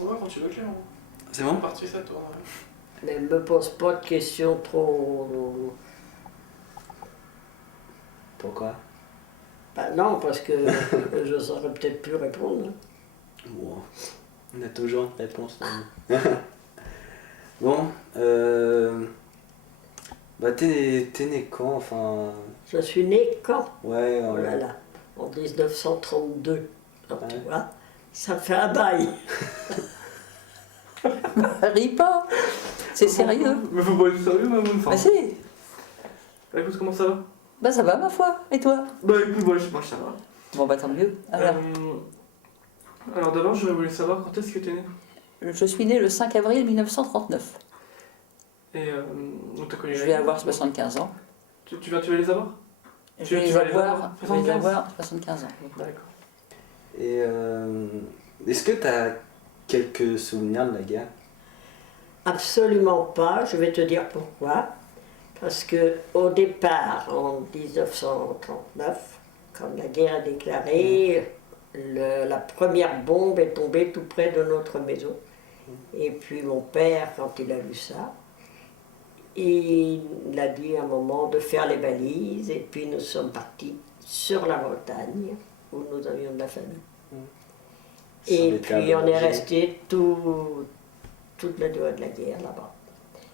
Ouais, quand tu veux, Clément. C'est bon? Parti, ça tourne. Mais me pose pas de questions trop... Pourquoi? Ben non, parce que je ne saurais peut-être plus répondre. Bon, on a toujours une réponse. Bon, bah t'es né quand, enfin... Je suis née quand? Ouais, Oh là là, en 1932. Alors, tu vois, ça fait un bail. Ris pas. C'est sérieux. Mais faut pas être sérieux, maman. Bah si. Bah écoute, comment ça va? Bah ça va ma foi. Et toi? Bah écoute, moi ça va. Bon bah tant mieux. Alors d'abord, j'aurais voulu savoir quand est-ce que t'es né? Je suis née le 5 avril 1939. Et on t'a connu Je la vais guerre. avoir 75 ans. Tu vas les avoir? Je vais Tu les vas les avoir, je vais les 75? avoir 75 ans. D'accord. Et est-ce que t'as quelques souvenirs de la guerre? Absolument pas, je vais te dire pourquoi. Parce que au départ, en 1939, quand la guerre est déclarée, la première bombe est tombée tout près de notre maison. Et puis mon père, quand il a vu ça, il a dit à un moment de faire les valises, et puis nous sommes partis sur la Bretagne, où nous avions de la famille. Et puis on est resté toute la durée de la guerre là-bas.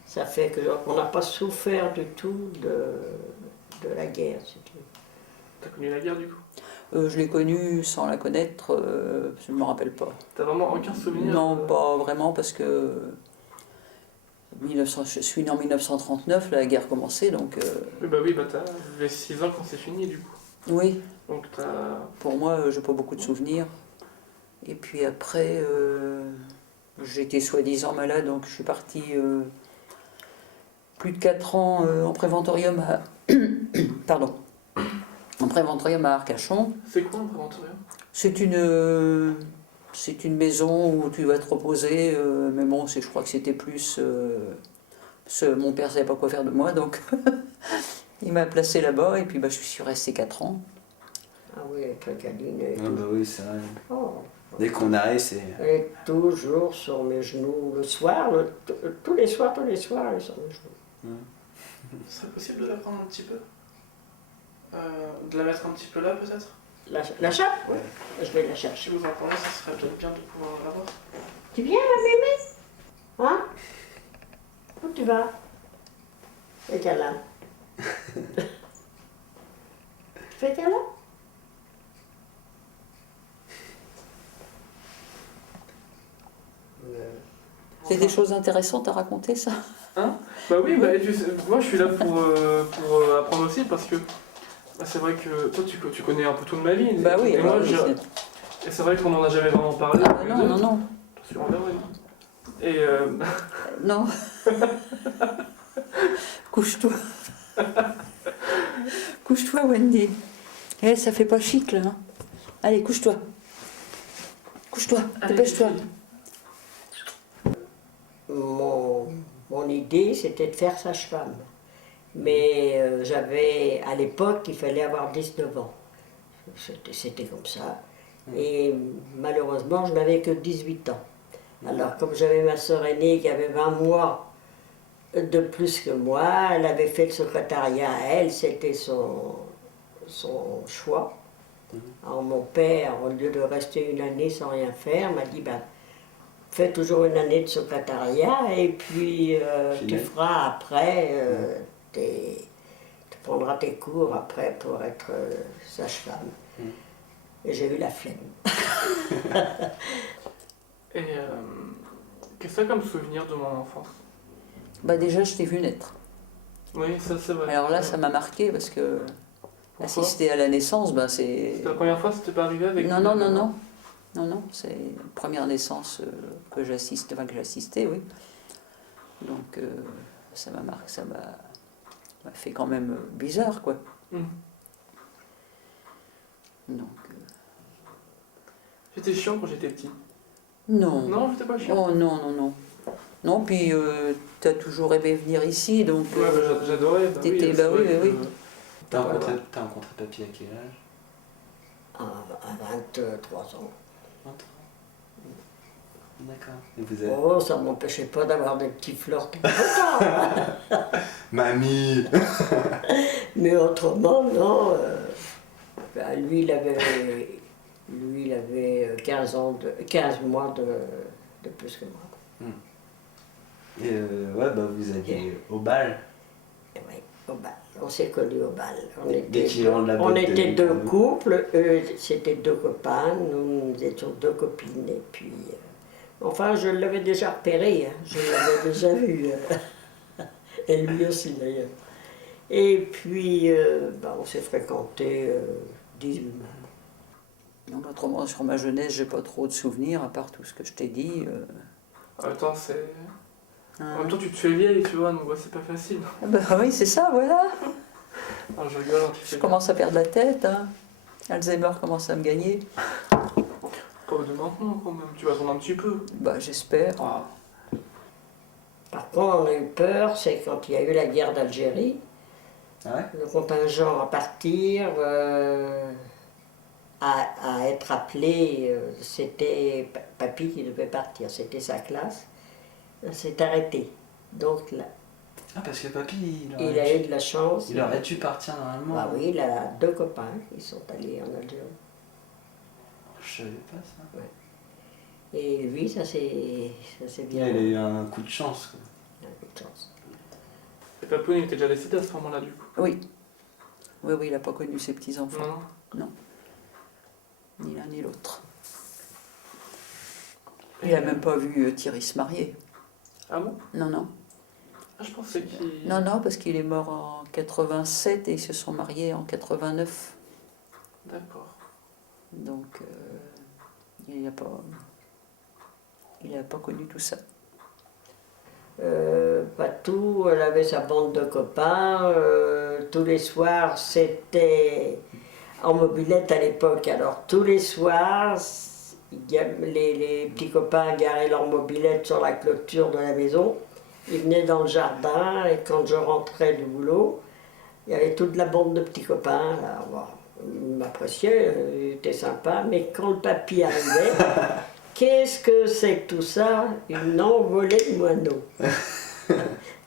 Ça fait qu'on n'a pas souffert du tout de la guerre, si tu veux. T'as connu la guerre du coup? Je l'ai connue sans la connaître, je ne me rappelle pas. T'as vraiment aucun souvenir? Non, pas vraiment, parce que je suis née en 1939, la guerre commençait, donc... Oui, bah t'avais 6 ans quand c'est fini du coup. Oui, Donc t'as... pour moi, j'ai pas beaucoup de souvenirs. Et puis après, j'étais soi-disant malade, donc je suis partie plus de 4 ans en préventorium à... Pardon. En préventorium à Arcachon. C'est quoi un préventorium? C'est une maison où tu vas te reposer, mais bon, je crois que c'était plus... mon père ne savait pas quoi faire de moi, donc il m'a placé là-bas, et puis bah, je suis restée 4 ans. Ah oui, avec la câline. Ah bah oui, c'est vrai. Oh. Dès qu'on arrive, c'est... Elle est toujours sur mes genoux, le soir, tous les soirs, elle est sur mes genoux. Ce serait possible de la prendre un petit peu? De la mettre un petit peu là peut-être? La chape? Ouais. Je vais la chercher. Si vous entendez, ça serait peut-être bien de pouvoir l'avoir. Tu viens, ma bébé? Hein? Où tu vas? Fais câlin. Tu fais câlin? C'est des choses intéressantes à raconter, ça? Hein? Bah oui, bah, moi je suis là pour apprendre aussi parce que bah, c'est vrai que toi tu connais un peu tout de ma vie. Bah oui, et moi oui, et c'est vrai qu'on n'en a jamais vraiment parlé. Ah bah non, non, non. Attention, envers une. Et Non. Couche-toi. Couche-toi, Wendy. Eh, ça fait pas chic, là. Hein. Allez, couche-toi. Couche-toi, dépêche-toi. Mon idée, c'était de faire sage-femme. Mais j'avais, à l'époque, il fallait avoir 19 ans. C'était comme ça. Et malheureusement, je n'avais que 18 ans. Alors, comme j'avais ma sœur aînée qui avait 20 mois de plus que moi, elle avait fait le secrétariat à elle, c'était son choix. Alors, mon père, au lieu de rester une année sans rien faire, m'a dit, ben, fais toujours une année de secrétariat et puis tu feras après, tu prendras tes cours après pour être sage-femme. Et j'ai eu la flemme. et qu'est-ce que t'as comme souvenir de mon enfance? Bah déjà, je t'ai vu naître. Oui, ça c'est vrai. Alors là, ça m'a marqué parce que assister à la naissance, bah c'est... C'était la première fois, c'était pas arrivé avec... Non, non, non, non. Non, non, c'est la première naissance que j'assistais, oui. Donc ça m'a marqué, ça m'a fait quand même bizarre, quoi. Donc... J'étais chiant quand j'étais petit. Non. Non, j'étais pas chiant. Oh non, non, non. Non, puis t'as toujours aimé venir ici, donc... Ouais, j'adorais. Bah t'étais, bah oui, oui, oui. T'as rencontré papy à quel âge? À 23 ans. D'accord. Et vous avez... Oh, ça ne m'empêchait pas d'avoir des petits flirts tout le temps. Mamie. Mais autrement, non. Ben, lui, il avait 15 mois de plus que moi. Et ouais, bah vous alliez au bal. Et oui, au bal. On s'est connus au bal. Dès qu'ils rendent la On botte de était nuit deux pour vous. couples, eux c'était deux copains, nous étions deux copines. Et puis, enfin, je l'avais déjà repéré, hein, je l'avais déjà vu. Et lui aussi d'ailleurs. Et puis, ben, on s'est fréquentés 18 mois. Donc, autrement, sur ma jeunesse, j'ai pas trop de souvenirs, à part tout ce que je t'ai dit. En même temps, c'est... En Hein. même temps, tu te fais vieille, tu vois, donc c'est pas facile. Ah bah oui, c'est ça, voilà. Non, je rigole, hein, tu Je fais commence à perdre la tête. Hein. Alzheimer commence à me gagner. pas de maintenant quand même, tu vas attendre un petit peu. Bah, j'espère. Ah. Par contre, on a eu peur, c'est quand il y a eu la guerre d'Algérie, Ah ouais? le contingent à partir, à être appelé, c'était Papy qui devait partir, c'était sa classe, s'est arrêté. Donc là, Ah, parce que papy, il a eu de la chance. il aurait dû partir normalement. Ah oui, il a deux copains qui sont allés en Algérie. Je savais pas ça. Et lui, ça s'est bien. Il a eu un coup de chance, quoi. Il a eu de chance. Et Papouine, il était déjà décédé à ce moment-là, du coup. Oui. Oui, oui, il n'a pas connu ses petits-enfants. Non. Ni l'un ni l'autre. Il n'a même pas vu Thierry se marier. Ah bon? Non, non. Ah, je pensais qu'il... Non, non, parce qu'il est mort en 87 et ils se sont mariés en 89. D'accord. Donc, il n'a pas connu tout ça. Patou, elle avait sa bande de copains. Tous les soirs, c'était en mobilette à l'époque. Alors, tous les soirs, les petits copains garaient leur mobilette sur la clôture de la maison. Ils venaient dans le jardin et quand je rentrais du boulot, il y avait toute la bande de petits copains. Là, bon, ils m'appréciaient, ils étaient sympas. Mais quand le papy arrivait, qu'est-ce que c'est que tout ça? Une envolée de moineaux.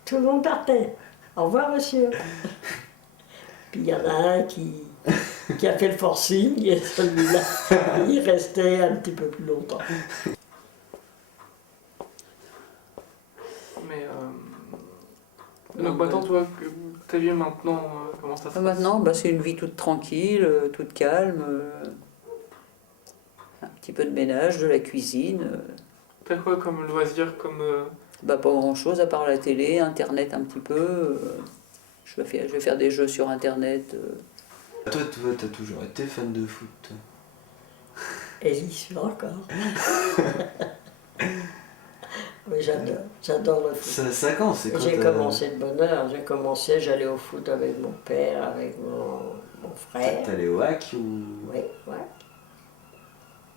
Tout le monde partait. Au revoir, monsieur. Puis il y en a un qui a fait le forcing et celui-là, il restait un petit peu plus longtemps. Mais... Non, Donc maintenant, toi, que ta vie maintenant, comment ça se passe? Maintenant, bah, c'est une vie toute tranquille, toute calme. Un petit peu de ménage, de la cuisine. T'as quoi comme loisir, comme... Bah, pas grand-chose à part la télé, Internet un petit peu. Je vais faire des jeux sur Internet. Toi, t'as toujours été fan de foot, toi. Et j'y suis encore. Mais j'adore le foot. Ça quand c'est quand J'ai commencé de bonne heure. J'allais au foot avec mon père, avec mon frère. T'allais au hack ou... Oui, ouais.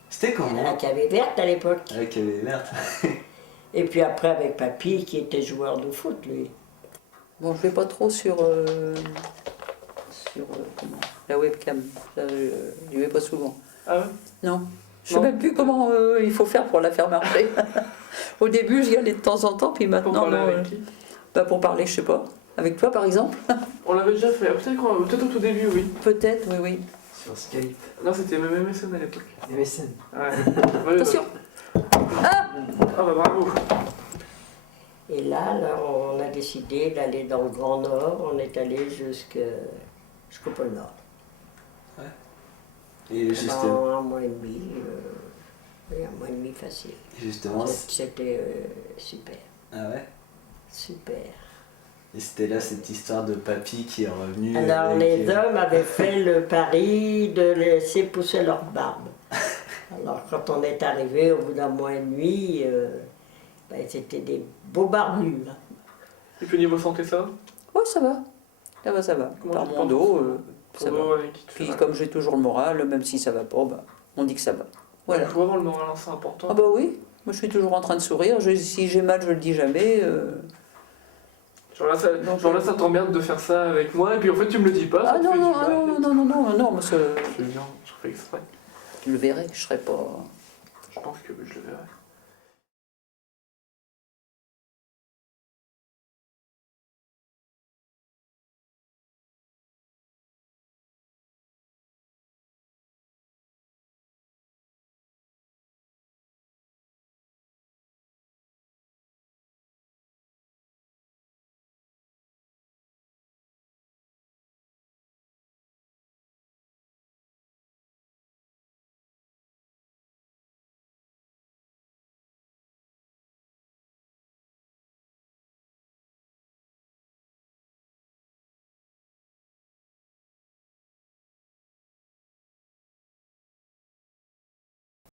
C'était À comment? la cavée verte à l'époque. Avec les vertes. Et puis après avec papy qui était joueur de foot, lui. Bon, je vais pas trop sur comment, la webcam. Ça, je n'y vais pas souvent. Ah ouais? Non. Je sais Non. même plus comment il faut faire pour la faire marcher. Au début, j'y allais de temps en temps, puis Pour maintenant, parler non. avec qui? Bah, pour parler, je sais pas. Avec toi, par exemple? On l'avait déjà fait, peut-être au tout début, oui. Peut-être, oui, oui. Sur Skype. Non, c'était même MSN à l'époque. MSN. Ouais. Ouais, Attention. Ah bah bravo. Et là, on a décidé d'aller dans le Grand Nord. On est allé jusqu'au pôle Nord. Et justement, Pendant un mois et demi. Oui, un mois et demi facile. justement C'était super. ah ouais? Super. Et c'était là cette histoire de papy qui est revenu. Alors avec, les hommes avaient fait le pari de laisser pousser leur barbe. Alors quand on est arrivé au bout d'un mois et demi, ben, c'était des beaux barbus. Là. Et puis niveau santé, ça va? Oui, ça va. Ça va, ça va. Comment Par tu te mon portes dos, ça va. Ouais, qui te fait Puis mal. comme j'ai toujours le moral, même si ça va pas, bah, on dit que ça va. Voilà. Il faut avoir le moral, hein, c'est important. Ah bah oui, moi je suis toujours en train de sourire. Si j'ai mal, je le dis jamais. Genre là, ça t'emmerde de faire ça avec moi, et puis en fait, tu me le dis pas. ça Ah te non, fait non, du mal. non, monsieur, Je le dis, je fais exprès. tu le verrais, je serais pas. Je pense que je le verrai.